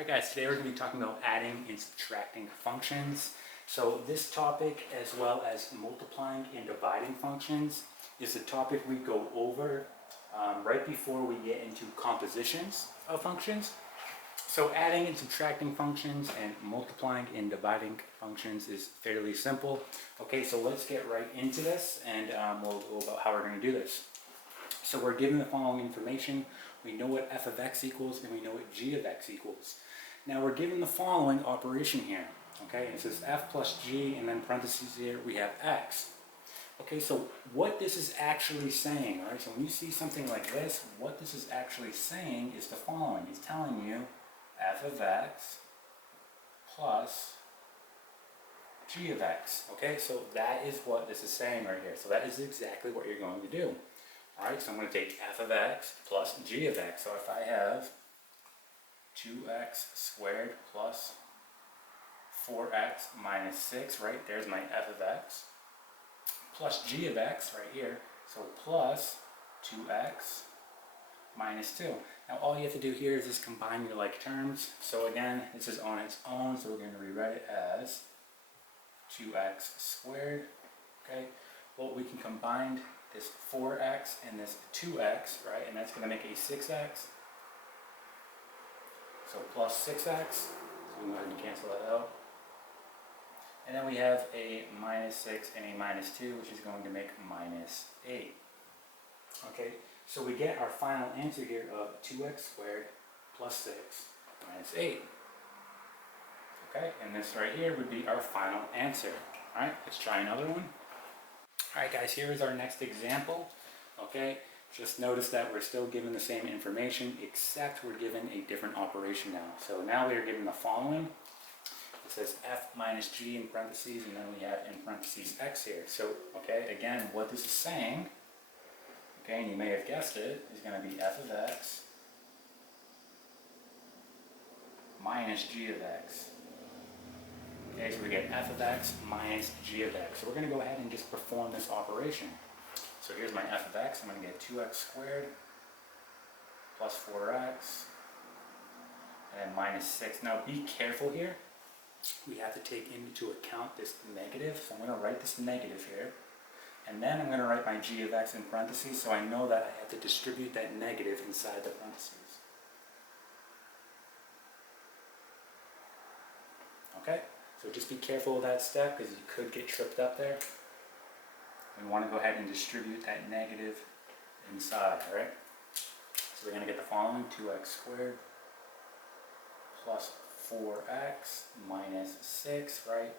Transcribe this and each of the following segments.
Alright guys, today we're going to be talking about adding and subtracting functions. So this topic, as well as multiplying and dividing functions, is the topic we go over right before we get into compositions of functions. So adding and subtracting functions and multiplying and dividing functions is fairly simple. Okay, so let's get right into this and we'll go about how we're going to do this. So we're given the following information. We know what f of x equals and we know what g of x equals. Now we're given the following operation here. Okay, and it says f plus g, and then parentheses here we have x. Okay, so what this is actually saying, right? So when you see something like this, what this is actually saying is the following. It's telling you f of x plus g of x. Okay, so that is what this is saying right here. So that is exactly what you're going to do. Alright, so I'm going to take f of x plus g of x. So if I have 2x squared plus 4x minus 6, right, there's my f of x, plus g of x right here, so plus 2x minus 2. Now all you have to do here is just combine your like terms. So again, this is on its own, so we're going to rewrite it as 2x squared. Okay, well, we can combine this 4x and this 2x, right, and that's going to make a 6x. So plus 6x, so we can go ahead and cancel that out. And then we have a minus 6 and a minus 2, which is going to make minus 8. Okay, so we get our final answer here of 2x squared plus 6 minus 8. Okay, and this right here would be our final answer. Alright, let's try another one. Alright guys, here is our next example. Okay, just notice that we're still given the same information, except we're given a different operation now. So now we are given the following. It says f minus g in parentheses, and then we have in parentheses x here. So, okay, again, what this is saying, okay, and you may have guessed it, is going to be f of x minus g of x. Okay, so we get f of x minus g of x. So we're going to go ahead and just perform this operation. So here's my f of x. I'm going to get 2x squared plus 4x and then minus 6. Now be careful here. We have to take into account this negative. So I'm going to write this negative here. And then I'm going to write my g of x in parentheses, so I know that I have to distribute that negative inside the parentheses. Okay? So just be careful with that step because you could get tripped up there. We want to go ahead and distribute that negative inside, alright? So we're going to get the following, 2x squared plus 4x minus 6, right?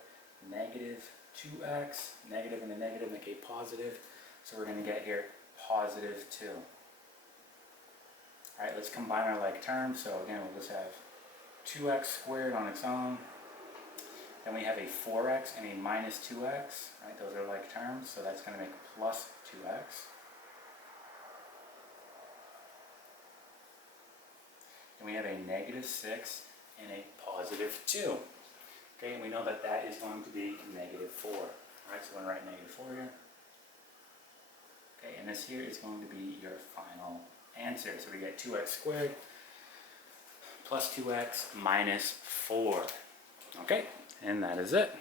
Negative 2x, negative and a negative make a positive. So we're going to get here positive 2. Alright, let's combine our like terms. So again, we'll just have 2x squared on its own. Then we have a 4x and a minus 2x, right? Those are like terms, so that's going to make plus 2x. Then we have a negative 6 and a positive 2. Okay, and we know that that is going to be negative 4. Alright, so we're going to write negative 4 here. Okay, and this here is going to be your final answer. So we get 2x squared plus 2x minus 4. Okay, and that is it.